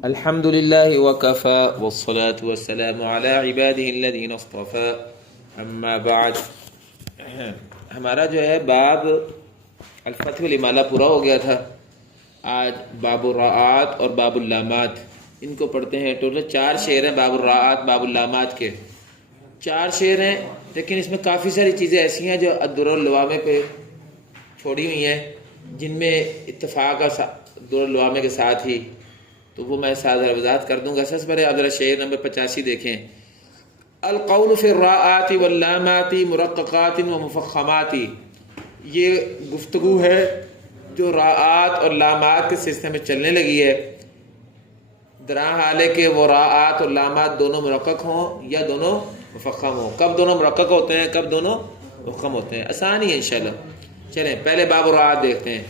الحمد للہ وکفی والصلاة والسلام علی عبادہ الذین اصطفی اما بعد۔ ہمارا جو ہے باب الفتح والامالہ پورا ہو گیا تھا۔ آج باب الراعات اور باب اللامات ان کو پڑھتے ہیں۔ ٹوٹل 4 شعر ہیں باب الراعات باب اللامات کے، 4 شعر ہیں، لیکن اس میں کافی ساری چیزیں ایسی ہیں جو الدر اللوامہ پہ چھوڑی ہوئی ہیں، جن میں اتفاق الدر اللوامہ کے ساتھ ہی، تو وہ میں ساتھ وضاحت کر دوں گا۔ سب سے پہلے آپ ذرا شعر نمبر 85 دیکھیں۔ القول فی الراعات واللامات مرققات و مفخمات، یہ گفتگو ہے جو راعات اور لامات کے سلسلے میں چلنے لگی ہے، درا حال ہے کہ وہ راعات اور لامات دونوں مرقق ہوں یا دونوں مفخم ہوں۔ کب دونوں مرقق ہوتے ہیں، کب دونوں مفخم ہوتے ہیں، آسان ہی ہے انشاءاللہ۔ چلیں پہلے باب الراعات دیکھتے ہیں۔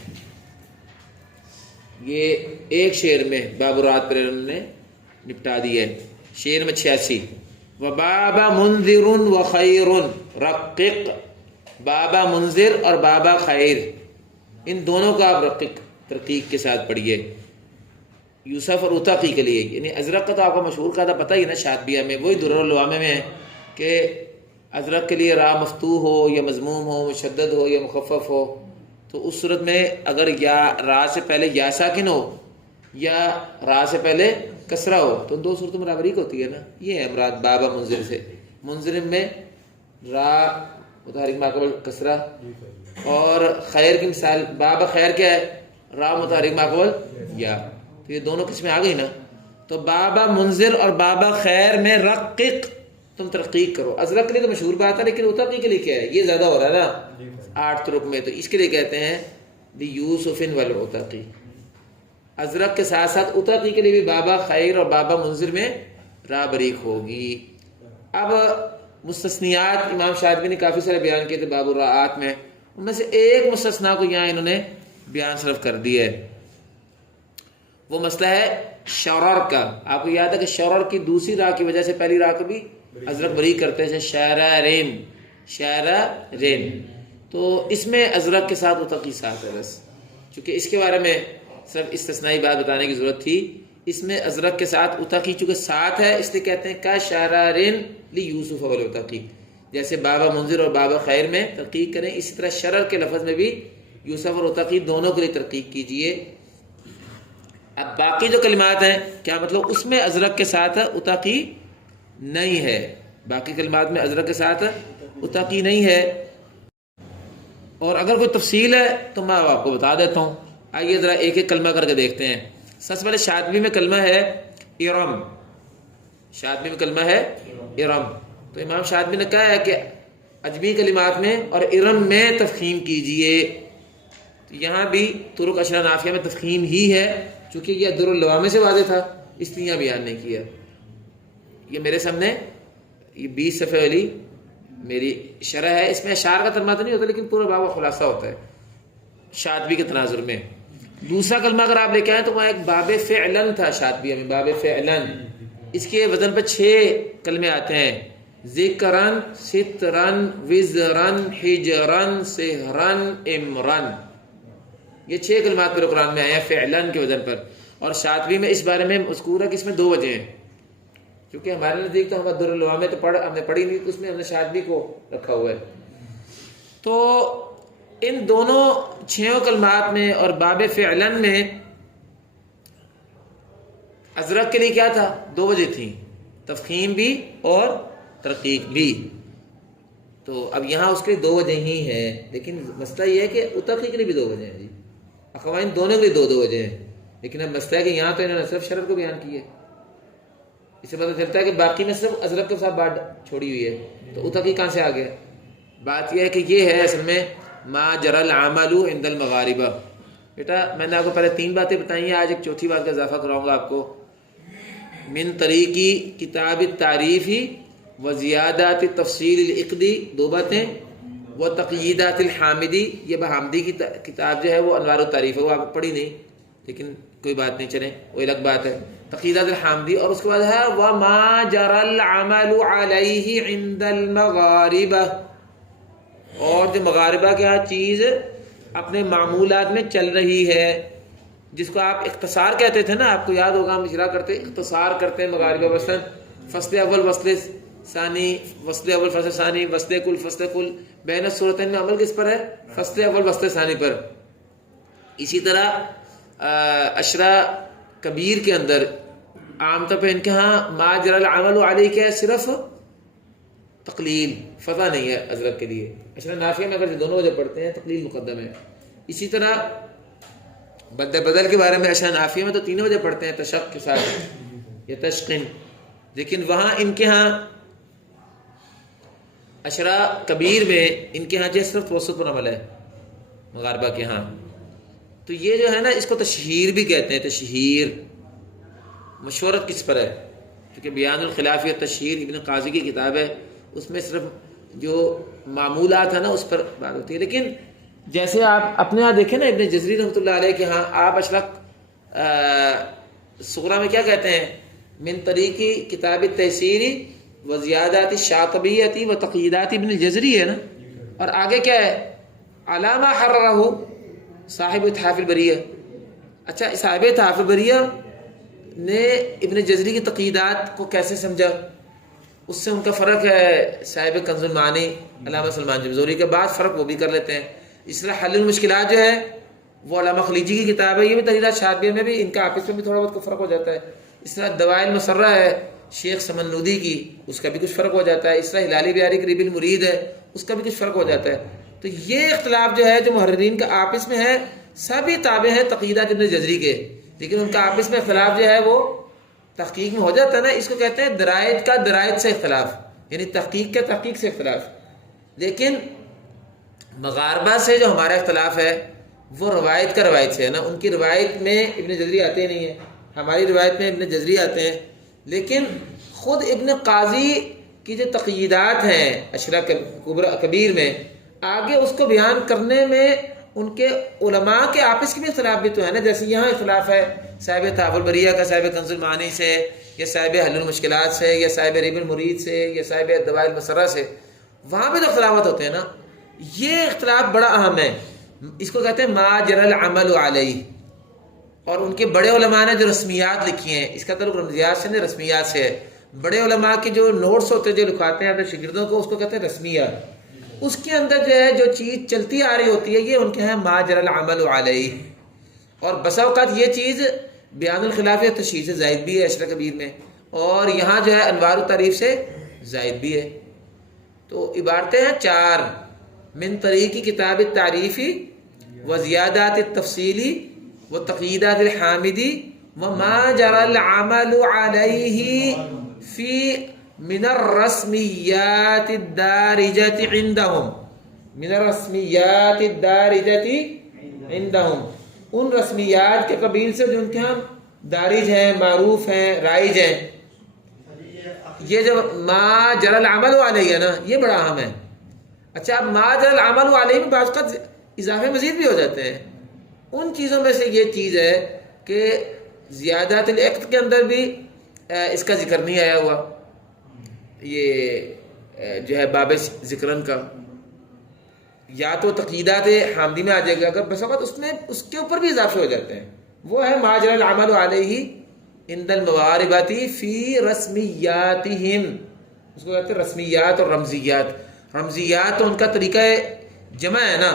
یہ ایک شعر میں باب الراعات پر انہوں نے نپٹا دی ہے۔ شعر میں 86، وبابا منذر وخیر رقق، بابا منذر اور بابا خیر، ان دونوں کا آپ رقق ترقیق کے ساتھ پڑھیے، یوسف اور عتقی کے لیے۔ یعنی ازرق کا تو آپ کو مشہور کا تھا، پتہ ہی نا، شاطبیہ میں وہی درر اللوامہ میں ہے کہ ازرق کے لیے را مفتوح ہو یا مضموم ہو، مشدد ہو یا مخفف ہو، تو اس صورت میں اگر یا را سے پہلے یا ساکن ہو یا را سے پہلے کسرہ ہو تو دو صورتوں میں برابری ہوتی ہے نا۔ یہ ہے مراد بابا منذر سے۔ منذر میں را متحرک ماقبل کسرہ، اور خیر کی مثال بابا خیر کیا ہے، را متحرک ماقبل یا، تو یہ دونوں قسمیں آ گئی نا۔ تو بابا منذر اور بابا خیر میں رقق، تم ترقیق کرو۔ ازرق کے لیے تو مشہور بات ہے، لیکن عتقی کے لیے کیا ہے، یہ زیادہ ہو رہا ہے نا 8 طرق میں، تو اس کے لیے کہتے ہیں یوسف والعتقی۔ ازرق کے ساتھ ساتھ عتقی کے لیے بھی بابا خیر اور بابا منذر میں را بریک ہوگی۔ اب مستثنیات امام شاطبی نے کافی سارے بیان کیے تھے باب الراعات میں، ان میں سے ایک مستثنا کو یہاں انہوں نے بیان صرف کر دیا ہے۔ وہ مسئلہ ہے شرر کا۔ آپ کو یاد ہے کہ شرر کی دوسری را کی وجہ سے پہلی را کو بھی ازرق بری کرتے ہیں، شعرارین، شعرارین، تو اس میں ازرق کے ساتھ عتقی ساتھ ہے بس، چونکہ اس کے بارے میں صرف استثنائی بات بتانے کی ضرورت تھی۔ اس میں ازرق کے ساتھ عتقی چونکہ ساتھ ہے، اس لیے کہتے ہیں کا شعرارین لی یوسف والعتقی، جیسے بابا منذر اور بابا خیر میں ترقیق کریں، اسی طرح شرر کے لفظ میں بھی یوسف اور عتقی دونوں کے لیے ترقیق کیجئے۔ اب باقی جو کلمات ہیں کیا مطلب، اس میں ازرق کے ساتھ عتقی نہیں ہے، باقی کلمات میں ازرق کے ساتھ عتقی نہیں ہے، اور اگر کوئی تفصیل ہے تو میں آپ کو بتا دیتا ہوں۔ آئیے ذرا ایک ایک کلمہ کر کے دیکھتے ہیں۔ سب سے پہلے شاطبی میں کلمہ ہے ارم، شاطبی میں کلمہ ہے ارم، تو امام شاطبی نے کہا ہے کہ عجمی کلمات میں اور ارم میں تفخیم کیجئے، تو یہاں بھی طرق عشرہ نافیہ میں تفخیم ہی ہے، چونکہ یہ در اللوامہ سے واضح تھا اس لیے بیان نہیں کیا۔ یہ میرے سامنے یہ 20 صفحے والی میری شرح ہے، اس میں اشعار کا ترجمہ تو نہیں ہوتا، لیکن پورا باب کا خلاصہ ہوتا ہے شاطبی کے تناظر میں۔ دوسرا کلمہ اگر آپ لے کے آئیں تو وہاں ایک باب فعلن تھا شاطبیہ میں، باب فعلن، اس کے وزن پہ 6 کلمے آتے ہیں، ذکرن، سترن، وزرن، حجرن، سحرن، امرن، یہ 6 کلمات پر قرآن میں آئے ہیں فعلن کے وزن پر، اور شاطبی میں اس بارے میں مذکور ہے کہ اس میں 2 وجہ ہیں، کیونکہ ہمارے نزدیک تو ہم در اللوامہ تو ہم نے پڑھی نہیں، تو اس میں ہم نے شاطبی کو رکھا ہوا ہے۔ تو ان دونوں 6 کلمات میں اور باب فعلن میں ازرق کے لیے کیا تھا، 2 وجہ تھیں، تفخیم بھی اور ترقیق بھی، تو اب یہاں اس کے لیے 2 وجہ ہی ہیں، لیکن مسئلہ یہ ہے کہ عتقی کے لیے بھی 2 وجہ ہیں جی، اخوان دونوں کے لیے 2 وجہ ہیں، لیکن اب مسئلہ ہے کہ یہاں تو انہوں نے صرف شرط کو بیان کی ہے، اس سے پتہ چلتا ہے کہ باقی میں صرف ازرق کے ساتھ بات چھوڑی ہوئی ہے، تو عتقی کہاں سے آ گیا؟ بات یہ ہے کہ یہ ہے اصل میں ما جرى العمل عند المغاربہ۔ بیٹا میں نے آپ کو پہلے 3 باتیں بتائی ہیں، آج ایک چوتھی بات کا اضافہ کراؤں گا آپ کو۔ من طریقی کتاب التعریف و زیادات تفصیل العقدی، 2 باتیں، و تقییدات الحامدی، یہ بحامدی کی کتاب جو ہے وہ انوار التعریف ہے، وہ آپ پڑھی نہیں لیکن کوئی بات نہیں، چلیں وہ الگ بات ہے، تقییدات الحامدی، اور اس کے بعد ہے وما جرى العمل علیہ عند المغاربہ، اور جو مغاربہ کے ہاں چیز اپنے معمولات میں چل رہی ہے، جس کو آپ اختصار کہتے تھے نا، آپ کو یاد ہوگا ہم اجرا کرتے اختصار کرتے ہیں مغاربہ وسطن، فصل اول فصل ثانی، فصل اول فصل ثانی، وصل کل فصل کل، بین الصورتین میں عمل کس پر ہے؟ فصل اول فصل ثانی پر۔ اسی طرح عشرہ کبیر کے اندر عام طور پہ ان کے ہاں ما جرى العمل علیہ کیا ہے؟ صرف تقلیل، فتح نہیں ہے ازرق کے لیے۔ عشرہ نافیہ میں اگر دونوں وجہ پڑھتے ہیں تقلیل مقدم ہے۔ اسی طرح بدل کے بارے میں عشرہ نافیہ میں تو تینوں وجہ پڑھتے ہیں تشق کے ساتھ یا تشقن، لیکن وہاں ان کے ہاں عشرہ کبیر میں ان کے ہاں جو صرف توسط پر عمل ہے مغاربہ کے ہاں۔ تو یہ جو ہے نا اس کو تشہیر بھی کہتے ہیں، تشہیر مشورت کس پر ہے؟ کیونکہ بیان الخلاف یا تشہیر ابن قاضی کی کتاب ہے، اس میں صرف جو معمولات ہیں نا اس پر بات ہوتی ہے۔ لیکن جیسے آپ اپنے ہاں دیکھیں نا ابن جزری رحمۃ اللہ علیہ کے ہاں آپ عشرہ صغریٰ میں کیا کہتے ہیں؟ من طریقی کتاب التیسیری و زیادات الشاطبیتی و تقییدات ابن الجزری ہے نا، اور آگے کیا ہے؟ علامہ حررہ صاحب اتحاف البریہ۔ اچھا، صاحب اتحاف البریہ نے ابن جزری کی تقییدات کو کیسے سمجھا؟ اس سے ان کا فرق ہے صاحب کنز المعانی علامہ سلمان جمزوری کے بعد فرق وہ بھی کر لیتے ہیں۔ اس طرح حل المشکلات جو ہے وہ علامہ خلیجی کی کتاب ہے، یہ بھی تحریرات شاطبیہ میں بھی ان کا آپس میں بھی تھوڑا بہت فرق ہو جاتا ہے۔ اس طرح دوائل مسرہ ہے شیخ سمنودی کی، اس کا بھی کچھ فرق ہو جاتا ہے۔ اس طرح ہلالی بیاری قریب المرید ہے، اس کا بھی کچھ فرق ہو جاتا ہے۔ تو یہ اختلاف جو ہے جو محررین کا آپس میں ہے، سبھی تابع ہیں تقییدات ابن جزری کے، لیکن ان کا آپس میں اختلاف جو ہے وہ تحقیق میں ہو جاتا ہے نا، اس کو کہتے ہیں درائد کا درائد سے اختلاف، یعنی تحقیق کا تحقیق سے اختلاف۔ لیکن مغاربہ سے جو ہمارا اختلاف ہے وہ روایت کا روایت سے ہے نا، ان کی روایت میں ابن جزری آتے نہیں ہیں، ہماری روایت میں ابن جزری آتے ہیں۔ لیکن خود ابن قاضی کی جو تقییدات ہیں عشرہ کبیر میں، آگے اس کو بیان کرنے میں ان کے علماء کے آپس کی بھی اختلاف بھی تو ہے نا، جیسے یہاں اختلاف ہے صاحب تحف البریہ کا صاحب کنز المعانی سے، یا صاحب حل المشکلات سے، یا صاحب ریب المرید سے، یا صاحب دوائل مسرہ سے، وہاں بھی تو اختلافات ہوتے ہیں نا۔ یہ اختلاف بڑا اہم ہے، اس کو کہتے ہیں ما جرى العمل علیہ۔ اور ان کے بڑے علماء نے جو رسمیات لکھی ہیں، اس کا تعلق رمزیات سے نہیں رسمیات سے ہے۔ بڑے علماء کے جو نوٹس ہوتے ہیں جو لکھواتے ہیں اپنے شاگردوں کو، اس کو کہتے ہیں رسمیات۔ اس کے اندر جو ہے جو چیز چلتی آ رہی ہوتی ہے یہ ان کے ہیں ما جرى العمل علیہ۔ اور بسا اوقات یہ چیز بیان الخلاف یا تشہیر سے زائد بھی ہے عشرہ کبیر میں، اور یہاں جو ہے انوار التعریف سے زائد بھی ہے۔ تو عبارتیں ہیں چار: من طریقی کتاب التعریفی و زیادات التفصیلی و تقییدات الحامدی و ما جرى العمل علیہ فی من الرسمیات الدارجة عندهم، من الرسمیات الدارجة عندهم، ان رسمیات کے قبیل سے جو ان کے ہاں دارج ہیں، معروف ہیں، رائج ہیں۔ یہ جو ما جرى العمل علیہ ہے نا یہ بڑا اہم ہے۔ اچھا، اب ما جرى العمل علیہ میں بعض اوقات اضافے مزید بھی ہو جاتے ہیں۔ ان چیزوں میں سے یہ چیز ہے کہ زیادات العقد کے اندر بھی اس کا ذکر نہیں آیا ہوا، یہ جو ہے باب ذکرن کا، یا تو تقییدات حامدی میں آ جائے گا، اگر بس اوقات اس میں اس کے اوپر بھی اضافے ہو جاتے ہیں، وہ ہے ما جرى العمل علیہ عند المغاربۃ فی رسمیاتہم، اس کو کہتے ہیں رسمیات اور رمزیات۔ رمزیات تو ان کا طریقہ جمع ہے نا،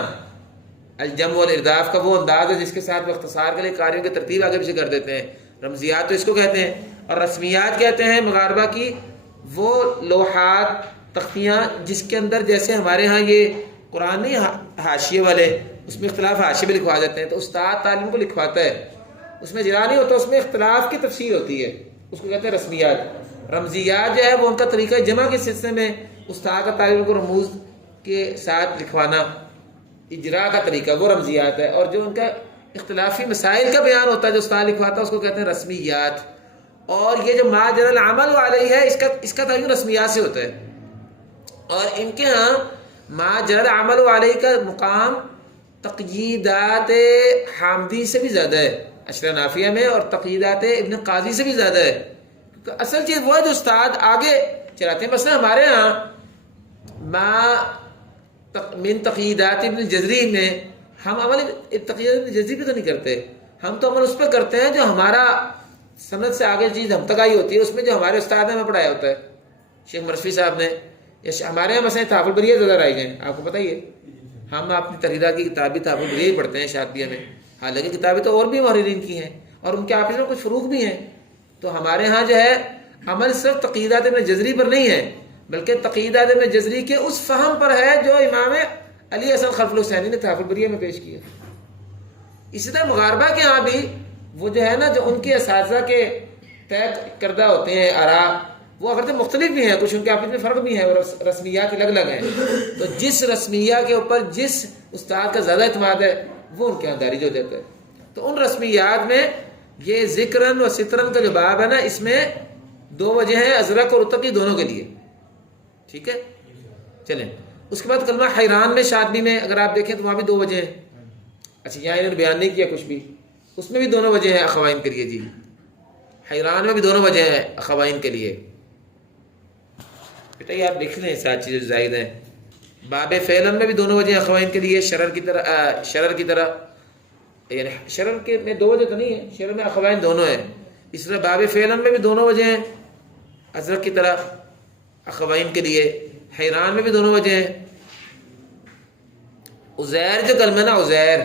الجمع والارداف کا وہ انداز ہے جس کے ساتھ وہ اختصار کے لیے قاریوں کی ترتیب آگے پیچھے کر دیتے ہیں۔ رمزیات تو اس کو کہتے ہیں، اور رسمیات کہتے ہیں مغاربہ کی وہ لوحات، تختیاں جس کے اندر جیسے ہمارے ہاں یہ قرآن نہیں حاشیے والے، اس میں اختلاف حاشیے بھی لکھوا دیتے ہیں، تو استاد طالب کو لکھواتا ہے، اس میں جرا نہیں ہوتا، اس میں اختلاف کی تفسیر ہوتی ہے، اس کو کہتے ہیں رسمیات۔ رمزیات جو ہے وہ ان کا طریقہ جمع کے سلسلے میں استاد کا طالب کو رموز کے ساتھ لکھوانا، اجرا کا طریقہ وہ رمزیات ہے۔ اور جو ان کا اختلافی مسائل کا بیان ہوتا ہے جو استاد لکھواتا ہے اس کو کہتے ہیں رسمیات۔ اور یہ جو ما جرى العمل علیہ ہے اس کا تعین رسمیات سے ہوتا ہے، اور ان کے ہاں ما جرى العمل علیہ کا مقام تقییدات حامدی سے بھی زیادہ ہے عشرہ نافیہ میں، اور تقییدات ابن قاضی سے بھی زیادہ ہے، کیونکہ اصل چیز وہ ہے جو استاد آگے چلاتے ہیں۔ مثلا ہمارے ہاں من تقییدات ابن جزری میں ہم عمل تقییدات ابن جزری بھی تو نہیں کرتے، ہم تو عمل اس پہ کرتے ہیں جو ہمارا سند سے آگے چیز ہم تک آئی ہوتی ہے، اس میں جو ہمارے استاد نے ہمیں پڑھایا ہوتا ہے، شیخ مرشفی صاحب نے، یا ہمارے یہاں مثلا تحفظ البریہ زیادہ رائج ہیں، آپ کو پتہ ہی ہے، ہم اپنی تحریرات کی کتاب بھی تحفظ البریہ ہی پڑھتے ہیں شاطبیہ میں، حالانکہ کتابیں تو اور بھی محررین کی ہیں اور ان کے آپس میں کچھ فروق بھی ہیں. تو ہمارے ہاں جو ہے عمل صرف تقییدات ابن جزری پر نہیں ہے، بلکہ تقییدات ابن جزری کے اس فہم پر ہے جو امام علی حسن خلف الحسینی نے تحفظ البریہ میں پیش کیا. اسی طرح مغاربہ کے ہاں بھی وہ جو ہے نا، جو ان کے اساتذہ کے طے کردہ ہوتے ہیں آراء، وہ اگرچہ مختلف بھی ہیں، کچھ ان کے آپس میں فرق بھی ہیں اور رسمیات الگ الگ ہیں، تو جس رسمیہ کے اوپر جس استاد کا زیادہ اعتماد ہے وہ ان کے یہاں دارج ہو جاتا ہے. تو ان رسمیات میں یہ ذکرن و سترن کا جو باب ہے نا، اس میں دو وجہ ہیں، ازرق اور اتقی دونوں کے لیے. ٹھیک ہے، چلیں. اس کے بعد کلمہ حیران میں شاطبی میں اگر آپ دیکھیں تو وہاں بھی دو وجہ ہیں. اچھا، یہاں انہوں نے بیان نہیں کیا کچھ بھی، اس میں بھی دونوں وجہ ہیں اخوائن کے لیے. جی، حیران میں بھی دونوں وجہ ہیں اخوائن کے لیے. بیٹا یہ آپ لکھ لیں، سات چیزیں زائد ہیں. باب فعلن میں بھی دونوں وجہ ہیں اخوائن کے لیے، شرر کی طرح، یعنی شرر کے میں دو وجہ تو نہیں ہے، شرر میں اخوائن دونوں ہیں. اس طرح باب فعلن میں بھی دونوں وجہ ہیں ازرق کی طرح اخوائن کے لیے. حیران میں بھی دونوں وجہ ہیں. عزیر جو کلمہ نا، عزیر،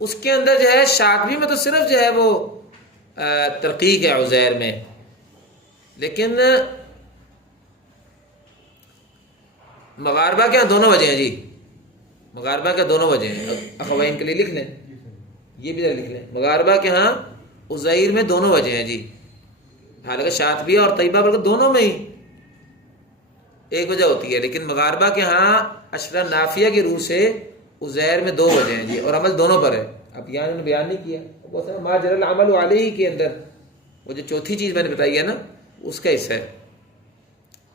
اس کے اندر جو ہے شاطبی میں تو صرف جو ہے وہ ترقیق ہے عزیر میں، لیکن مغاربہ کے دونوں وجہ ہیں. جی، مغاربہ کے دونوں وجہ ہیں اخوائن کے لیے. لکھ لیں، یہ بھی لکھ لیں. مغاربہ کے ہاں عزیر میں دونوں وجہ ہیں. جی، حالانکہ شاطبیہ اور طیبہ بلکہ دونوں میں ہی ایک وجہ ہوتی ہے، لیکن مغاربہ کے ہاں اشرا نافیہ کی روح سے عزیر میں دو وجہ ہیں. جی، اور عمل دونوں پر ہے. اب یہاں انہوں نے بیان نہیں کیا، ما جرى العمل علیہ کے اندر وہ جو چوتھی چیز میں نے بتائی ہے نا، اس کا حصہ ہے.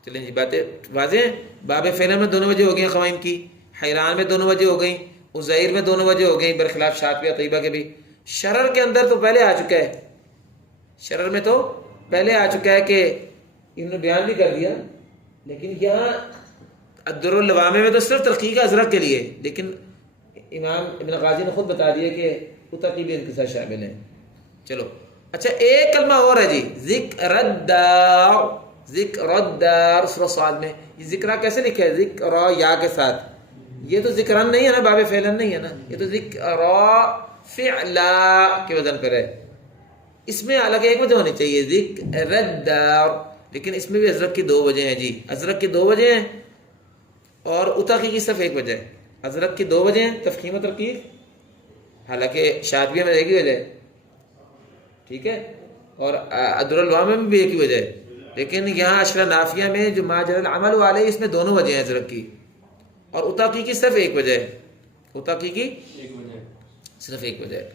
چلیں جی، باتیں واضح ہیں. باب فعل میں دونوں وجہ ہو گئی خوائن کی، حیران میں دونوں وجہ ہو گئیں، عزیر میں دونوں وجہ ہو گئیں، برخلاف شاطبیہ طیبہ کے بھی. شرر کے اندر تو پہلے آ چکا ہے، شرر میں تو پہلے آ چکا ہے کہ انہوں نے بیان بھی کر دیا. لیکن یہاں الدر اللوامہ میں تو صرف ترقیق ازرق کے لیے، لیکن امام ابن غازی نے خود بتا دیا کہ اتقی بھی ان کے ساتھ شامل ہیں. چلو اچھا، ایک کلمہ اور ہے. جی، ذکر الدار، ذکر الدار سورہ صاد میں. یہ ذکرہ کیسے لکھا ہے؟ ذکر یا کے ساتھ. یہ تو ذکرن نہیں ہے نا، باب فعلن نہیں ہے نا، یہ تو ذکر فعلا کے وزن پر ہے. اس میں الگ ایک وجہ ہونی چاہیے، ذکر الدار، لیکن اس میں بھی ازرق کی دو وجہ ہیں. جی، ازرق کی دو وجہ ہیں اور اتقی کی صرف ایک وجہ ہے. ازرق کی دو وجہ ہیں، تفخیم و ترقیق، حالانکہ شاطبیہ میں ایک ہی وجہ ہے. ٹھیک ہے، اور الدر اللوامہ میں بھی ایک ہی وجہ ہے. لیکن یہاں اشرا نافیہ میں جو ما جرى العمل علیہ، اس میں دونوں وجہ ہیں ازرق کی، اور اتقی کی صرف ایک وجہ ہے. اتقی کی صرف ایک وجہ ہے.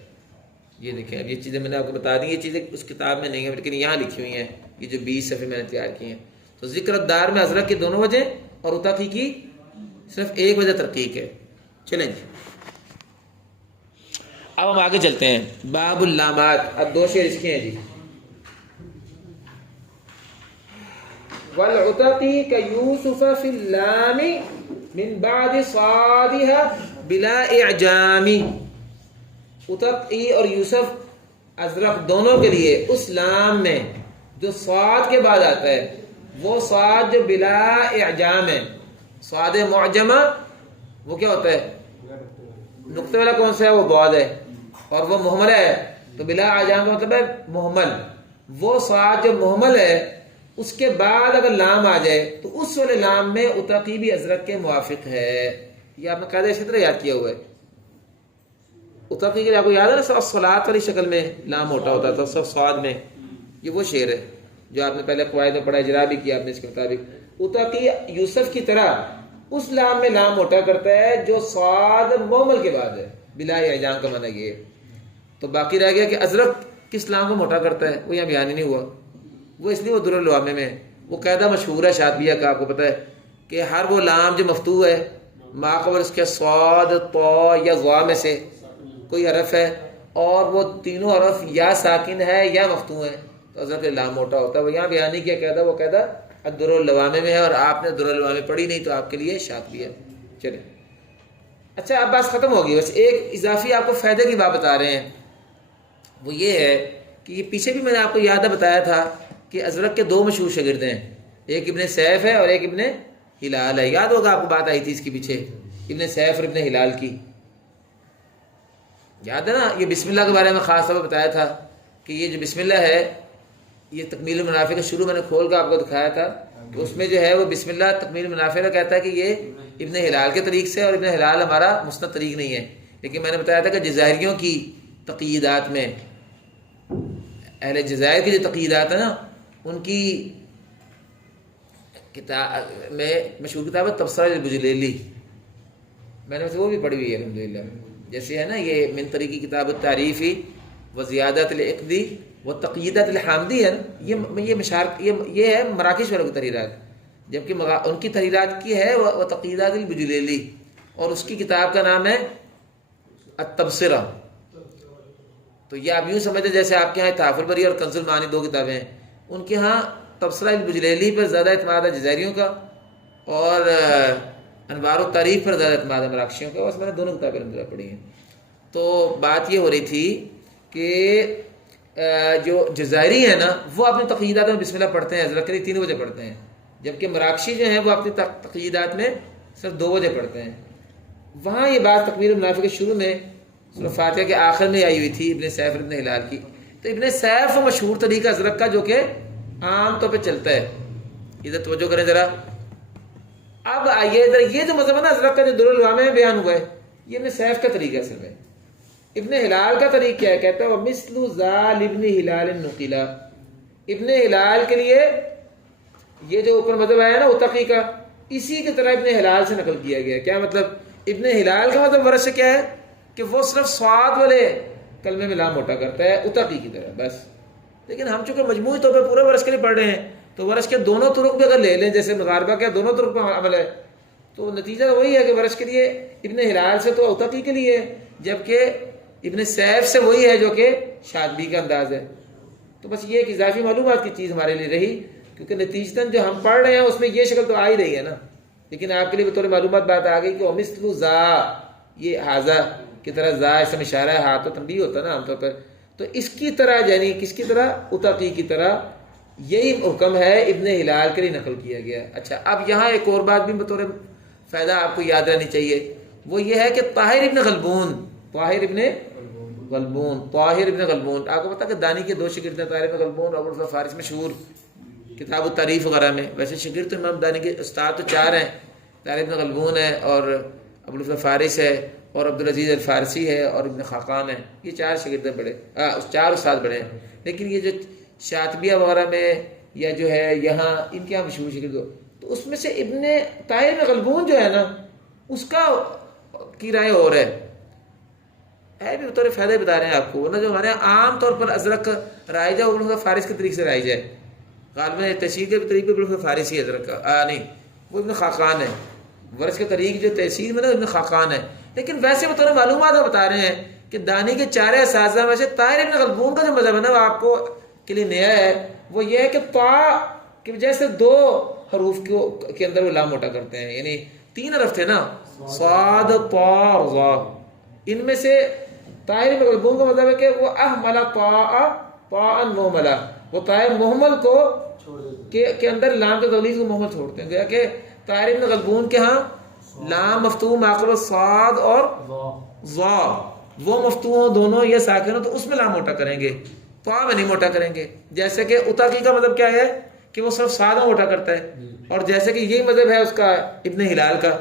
یہ دیکھیں، اب یہ چیزیں میں نے آپ کو بتا دی، یہ چیزیں اس کتاب میں نہیں ہیں لیکن یہاں لکھی ہوئی ہیں، یہ جو 20 صفحے میں نے تیار کی ہیں. تو ذکر الدار میں ازرق کی دونوں وجہ اور اتقی کی صرف ایک وجہ ترقیق ہے. چلیں جی، اب ہم آگے چلتے ہیں. باب اللامات. اب دو شعر اس کے ہیں. جی، والعتقی کیوسف فی اللام من بعد صادها بلا اعجام. اتقی اور یوسف ازرق دونوں کے لیے اس لام میں جو صاد کے بعد آتا ہے، وہ صاد جو بلا اعجام ہے. صاد معجمہ وہ کیا ہوتا ہے؟ نقطے والا کون سا ہے؟ وہ بعد ہے، اور وہ محمل ہے. تو بلا اعجام کا مطلب ہے محمل. وہ صاد جو محمل ہے اس کے بعد اگر لام آ جائے تو اس والے لام میں اتقی بھی ازرق کے موافق ہے. یہ آپ نے قاعدہ اسی طرح یاد کیا ہوا ہے. اتقی کے لیے آپ کو یاد ہے نا، الصلاۃ والی شکل میں لام موٹا ہوتا تھا سب صاد میں. یہ وہ شعر ہے جو آپ نے پہلے قواعد میں پڑھا، اجرا بھی کیا آپ نے اس کے مطابق. اتقی یوسف کی طرح اس لام میں لام موٹا کرتا ہے جو صاد مومل کے بعد ہے. بلا اعجام کا معنی یہ ہے. تو باقی رہ گیا کہ ازرق کس لام کو موٹا کرتا ہے، وہ یہاں بیان ہی نہیں ہوا. وہ اس لیے وہ در اللوامہ میں وہ قاعدہ مشہور ہے شاطبیہ کا، آپ کو پتہ ہے کہ ہر وہ لام جو مفتوح ہے ما قبل اس کے صاد، طا یا ضا میں سے کوئی حرف ہے اور وہ تینوں حرف یا ساکن ہے یا مفتوح ہے تو حضرت لام موٹا ہوتا ہے. وہ یہاں بیان نہیں کیا قاعدہ، وہ قاعدہ الدر اللوامہ میں ہے، اور آپ نے در اللوامہ پڑھی نہیں تو آپ کے لیے شاطبیہ. چلیں اچھا اب بات ختم ہوگی، بس ایک اضافی آپ کو فائدے کی بات بتا رہے ہیں، وہ یہ ہے کہ یہ پیچھے بھی میں نے آپ کو یاد بتایا تھا کہ ازرق کے دو مشہور شاگرد ہیں، ایک ابن سیف ہے اور ایک ابن ہلال ہے. یاد ہوگا آپ کو بات آئی تھی اس کے پیچھے، ابن سیف اور ابن ہلال کی، یاد ہے نا؟ یہ بسم اللہ کے بارے میں خاص طور پر بتایا تھا کہ یہ جو بسم اللہ ہے یہ تکمیل المنافع کا شروع میں نے کھول کر آپ کو دکھایا تھا کہ اس میں جو ہے وہ بسم اللہ تکمیل المنافع کا کہتا ہے کہ یہ ابن ہلال کے طریق سے، اور ابن ہلال ہمارا مسند طریق نہیں ہے. لیکن میں نے بتایا تھا کہ جزائریوں کی تقییدات میں، اہل جزائر کی جو تقییدات ہیں نا ان کی کتاب میں مشہور کتاب ہے تبصرہ البجلیلی، میں نے وہ بھی پڑھی ہوئی ہے الحمدللہ. جیسے ہے نا یہ من طریقی کتاب التعریفی و زیادت العقدی و تقییدات الحامدی ہے نا، یہ ہے مراکش والوں کی تحریرات، جبکہ ان کی تحریرات کی ہے وہ تقییدات البجلیلی، اور اس کی کتاب کا نام ہے التبصرہ. تو یہ آپ یوں سمجھتے جیسے آپ کے یہاں تحفظ البری اور کنز المعانی دو کتابیں ہیں، ان کے ہاں تبصرہ البجلیلی پر زیادہ اعتماد ہے جزائریوں کا، اور انوار التعریف پر زیادہ اعتماد ہے مراکشیوں کا. بس میں نے دونوں کتابیں الحمدللہ پڑھی ہیں. تو بات یہ ہو رہی تھی کہ جو جزائری ہیں نا وہ اپنی تقییدات میں بسم اللہ پڑھتے ہیں، ازرق کے لیے 3 بجے پڑھتے ہیں، جبکہ مراکشی جو ہیں وہ اپنی تقییدات میں صرف 2 بجے پڑھتے ہیں. وہاں یہ بات تکمیل المنافع کے شروع میں سورہ فاتحہ کے آخر میں آئی ہوئی تھی ابن سیف اور ابن ہلال کی. تو ابن سیف مشہور طریقہ ازرق کا جو کہ عام طور پہ چلتا ہے، ادھر توجہ کریں ذرا. اب آئیے ادھر یہ جو مذہب ہے نا ازرق کا جو درالعلوم میں بیان ہوا ہے، یہ ابن سیف کا طریقہ اصل میں. ابن ہلال کا طریقہ کیا ہے؟ کہتا ہے وَمِثْلُ ذَالِ ابن ہلال نُقِلَ، ابن ہلال کے لیے یہ جو اوپر مذہب آیا نا اتقی کا، اسی کی طرح ابن ہلال سے نقل کیا گیا. کیا مطلب؟ ابن ہلال کا مطلب ورش سے کیا ہے کہ وہ صرف سواد والے کلمے میں لام موٹا کرتا ہے اتقی کی طرح بس. لیکن ہم چونکہ مجموعی طور پہ پورے ورش کے لیے پڑھ رہے ہیں تو ورش کے دونوں طرق بھی اگر لے لیں، جیسے مغاربہ کے دونوں طرق پہ عمل ہے، تو نتیجہ وہی ہے کہ ورش کے لیے ابن ہلال سے تو اتقی کے لیے، جبکہ ابن سیف سے وہی ہے جو کہ شاطبی کا انداز ہے. تو بس یہ ایک اضافی معلومات کی چیز ہمارے لیے رہی، کیونکہ نتیجتاً جو ہم پڑھ رہے ہیں اس میں یہ شکل تو آ ہی رہی ہے نا. لیکن آپ کے لیے بطور معلومات بات آ گئی کہ وَمِثْلُ ذَا، یہ حاضہ کی طرح ذا اسم اشارہ ہے، ہاتھ و تنبیہ ہوتا ہے نا عام طور پر، تو اس کی طرح یعنی کس کی طرح؟ اتقی کی طرح یہی حکم ہے ابن ہلال کے لیے نقل کیا گیا. اچھا اب یہاں ایک اور بات بھی بطور فائدہ آپ کو یاد رہنی چاہیے، وہ یہ ہے کہ طاہر ابن غلبون، طاہر ابن غلبون آپ کو پتا کہ دانی کے 2 شاگرد ہیں، طاہر ابن غلبون اور ابو الفضل فارس، مشہور کتاب التعریف وغیرہ میں. ویسے شاگرد تو امام دانی کے استاد تو 4 ہیں، طاہر ابن غلبون ہے اور ابو الفضل فارس ہے اور عبدالعزیز الفارسی ہے اور ابن خاقان ہے. یہ 4 شاگرد بڑے، 4 استاد بڑے ہیں. لیکن یہ جو شاطبیہ وغیرہ میں یا جو ہے یہاں ان کے یہاں مشہور شاگرد ہو، تو اس میں سے ابن طاہر ابن غلبون جو ہے نا اس کا کی رائے اور ہے بھی بطور فائدہ بتا رہے ہیں آپ کو، ورنہ جو ہمارے عام طور پر ازرق رائج ہے وہ فارس کے طریق سے رائج ہے. غالباً تحصیل کے طریق پہ فارسی ہے ازرق کا، نہیں وہ ابن خاقان ہے. ورش کا طریق جو تحصیل میں نا ابن خاقان ہے. لیکن ویسے بطور معلومات ہم بتا رہے ہیں کہ دانی کے 4 اساتذہ میں سے طاہر ابن غلبون کا جو مذہب ہے نا وہ آپ کو کے لیے نیا ہے. وہ یہ ہے کہ طا کی وجہ سے 2 حروف کے اندر وہ لام موٹا کرتے ہیں، یعنی 3 حرف تھے نا، صاد طا ظا، ان میں سے طاہر ابن غلبون کا مطلب ہے کہ وہ احمل طاء مہملہ، وہ طاہر محمل کو کے اندر لام کے تغلیظ کو محمل چھوڑتے ہیں. گویا کہ طاہر ابن غلبون کے ہاں لام مفتوح معقب صاد اور ظا، وہ مفتوح دونوں یا ساکن ہو تو اس میں لام موٹا کریں گے، طاء میں نہیں موٹا کریں گے. جیسے کہ اتقی کا مطلب کیا ہے کہ وہ صرف صاد موٹا کرتا ہے، اور جیسے کہ یہی مذہب ہے اس کا ابن ہلال کا.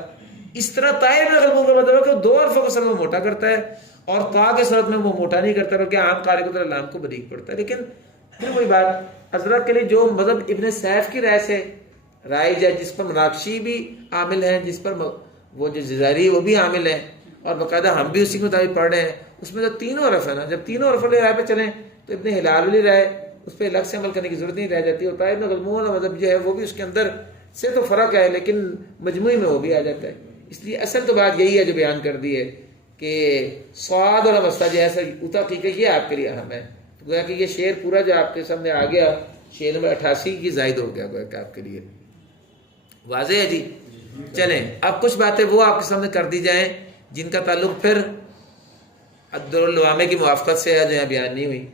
اس طرح طاہر ابن غلبون کا مطلب ہے کہ وہ 2 حرفوں کو صرف موٹا کرتا ہے اور طا کے صورت میں وہ موٹا نہیں کرتا بلکہ عام قاری کو طرح لام کو باریک پڑتا ہے. لیکن پھر وہی بات، ازرق کے لیے جو مذہب ابن سیف کی رائے سے رائج ہے، جس پر مراکشی بھی عامل ہیں، جس پر وہ جو جزائری وہ بھی عامل ہیں، اور باقاعدہ ہم بھی اسی کے مطابق پڑھ رہے ہیں، اس میں جو 3 حرف ہے نا، جب 3 حرف والے رائے پہ چلیں تو ابن ہلال والی رائے اس پہ الگ سے عمل کرنے کی ضرورت نہیں رہ جاتی. اور طاہر ابن غلبون مذہب جو ہے وہ بھی اس کے اندر سے تو فرق ہے لیکن مجموعی میں وہ بھی آ جاتا ہے. اس لیے اصل تو بات یہی ہے جو بیان کر دی ہے کہ صاد اور مسئلہ جو ہے اتقی کا یہ آپ کے لیے اہم ہے. تو گویا کہ یہ شعر پورا جو آپ کے سامنے آ گیا، شعر نمبر 88 کی زائد ہو گیا گویا کہ آپ کے لیے. واضح ہے جی؟ چلیں اب کچھ باتیں وہ آپ کے سامنے کر دی جائیں جن کا تعلق پھر الدراللوامے کی موافقت سے ہے جو یہاں بیان نہیں ہوئی.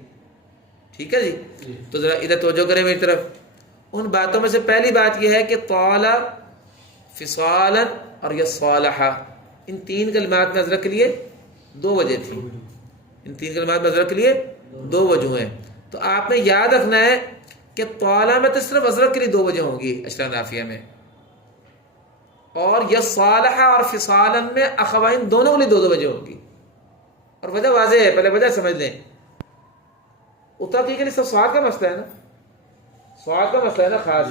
ٹھیک ہے جی. تو ذرا ادھر توجہ کریں میری طرف. ان باتوں میں سے پہلی بات یہ ہے کہ طال فصالا اور یصالح، ان تین کلمات میں حضرت کے لیے دو وجہ تھی. ان تین کلمات میں حضرت کے لیے دو وجہ ہیں. تو آپ نے یاد رکھنا ہے کہ طال میں تو صرف حضرت کے لیے دو وجہ ہوں گی اشرا نافیہ میں، اور یصالح اور فصالا میں اخوین دونوں کے لیے دو دو وجہ ہوں گی. اور وجہ واضح ہے، پہلے وجہ سمجھ لیں. اتاقی کے لیے سب سوال کا مسئلہ ہے نا، سوال کا مسئلہ ہے نا خاص.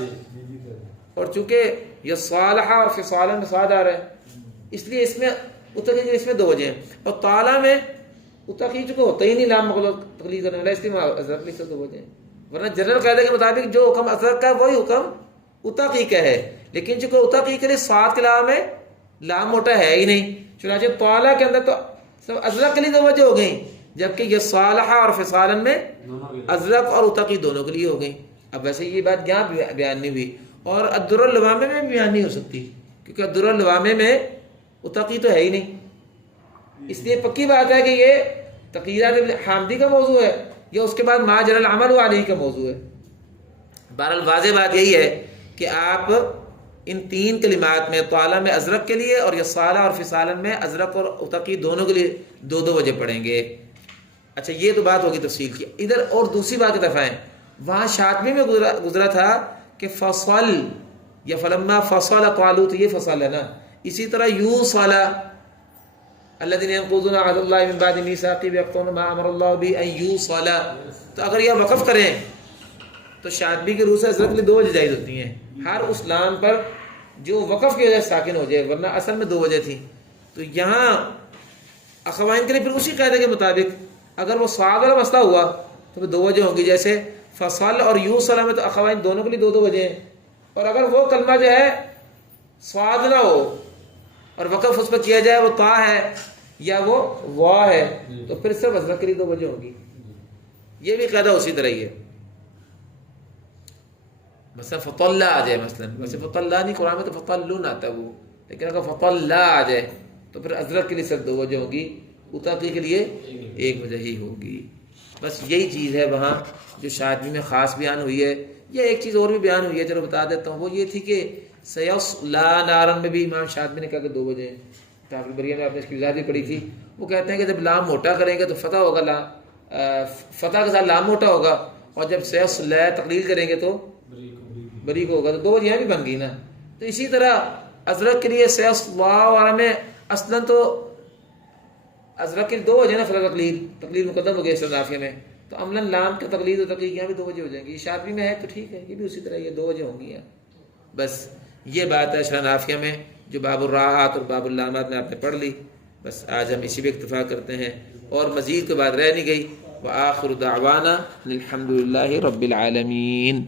اور چونکہ یہ صالحہ اور فصالا میں سواد آ رہا ہے، اس لیے اس میں اتاقی کے اس میں دو وجہ ہیں. اور طالع میں اتاقی چونکہ ہوتا ہی نہیں لام مغلق تقلید کرنے والا، اس لیے ازرق میں سے دو وجہ ہیں. ورنہ جنرل قاعدے کے مطابق جو حکم ازرق کا ہے وہی حکم اتاقی کا ہے. لیکن چونکہ اتاقی کے لیے سواد کے علاوہ میں لام موٹا ہے ہی نہیں، چنانچہ طالع کے اندر تو سب ازرق کے لیے دو وجہ ہو گئیں، جبکہ یہ صالحہ اور فصالا میں ازرق اور اتقی دونوں کے لیے ہو گئیں. اب ویسے یہ بات یہاں بیان نہیں ہوئی، اور الدراللوامے میں بیان نہیں ہو سکتی، کیونکہ الدراللوامے میں اتقی تو ہے ہی نہیں. اس لیے پکی بات ہے کہ یہ تقییدات ابن حامدی کا موضوع ہے یا اس کے بعد ما جرى العمل علیہ کا موضوع ہے. بہرحال واضح بات یہی ہے کہ آپ ان تین کلمات میں طالع میں ازرق کے لیے اور یصالح اور فصالا میں ازرق اور اتقی دونوں کے لیے دو دو وجہ پڑھیں گے. اچھا یہ تو بات ہوگی تفصیل کی. ادھر اور دوسری بات کی طرف آئیں. وہاں شاطبی میں گزرا تھا کہ فصل یا فلما فصل طالوت، یہ فصل ہے نا. اسی طرح یوصل الذين ينقضون عهد الله من بعد ميثاقه ويقطعون ما امر الله به ان يوصل. تو اگر یہ وقف کریں تو شاطبی کی روح سے حضرت کے لیے دو وجہ جائز ہوتی ہیں، ہر اس لام پر جو وقف کی وجہ سے ساکن ہو جائے، ورنہ اصل میں دو وجہ تھی. تو یہاں اخوین کے لیے پھر اسی قاعدے کے مطابق اگر وہ صاد والا مسئلہ ہوا تو پھر دو وجہ ہوں گی، جیسے فصل اور یوصل میں تو اخوین دونوں کے لیے دو دو وجہ ہیں. اور اگر وہ کلمہ جو ہے صاد نہ ہو اور وقف اس پر کیا جائے، وہ تا ہے یا وہ وا ہے، تو پھر صرف حضرت کے لیے دو وجہ ہوگی. یہ بھی قاعدہ اسی طرح ہی ہے. مثلا فطلّہ آ جائے، مثلا ویسے فطلّہ نہیں قرآن میں تو فطلّن آتا ہے وہ، لیکن اگر فطلّہ آ جائے تو پھر حضرت کے لیے صرف دو وجہ ہوگی، اتقی کے لیے ایک وجہ ہی ہوگی. بس یہی چیز ہے وہاں جو شاطبی میں خاص بیان ہوئی ہے. یا ایک چیز اور بھی بیان ہوئی ہے، چلو بتا دیتا ہوں. وہ یہ تھی کہ سیصلیٰ نارن میں بھی امام شاطبی نے کہا کہ دو وجہ ہیں. تحفظ بریہ میں آپ نے اس کی وضاحت بھی پڑھی تھی. وہ کہتے ہیں کہ جب لام موٹا کریں گے تو فتح ہوگا، لام فتح کے ساتھ لام موٹا ہوگا، اور جب سیصلیٰ تقلیل کریں گے تو بریک ہوگا، تو دو وجہ بھی بن گئی نا. تو اسی طرح ازرق کے لیے سیصلیٰ والا میں اصلاً تو ازرق کی دو وجہ نا، فلا تقلیل مقدم ہو گیا اس نافیہ میں، تو عملاً لام کے تقلید و تقلید یہاں بھی دو وجہ ہو جائیں گی. شاطبی میں ہے تو ٹھیک ہے، یہ بھی اسی طرح یہ دو وجہ ہوں گی. بس یہ بات ہے اشرا نافیہ میں جو باب الراحات اور باب اللامات میں آپ نے پڑھ لی. بس آج ہم اسی پہ اکتفا کرتے ہیں، اور مزید کے بعد رہ نہیں گئی. وآخر دعوانا الحمد للہ رب العالمین.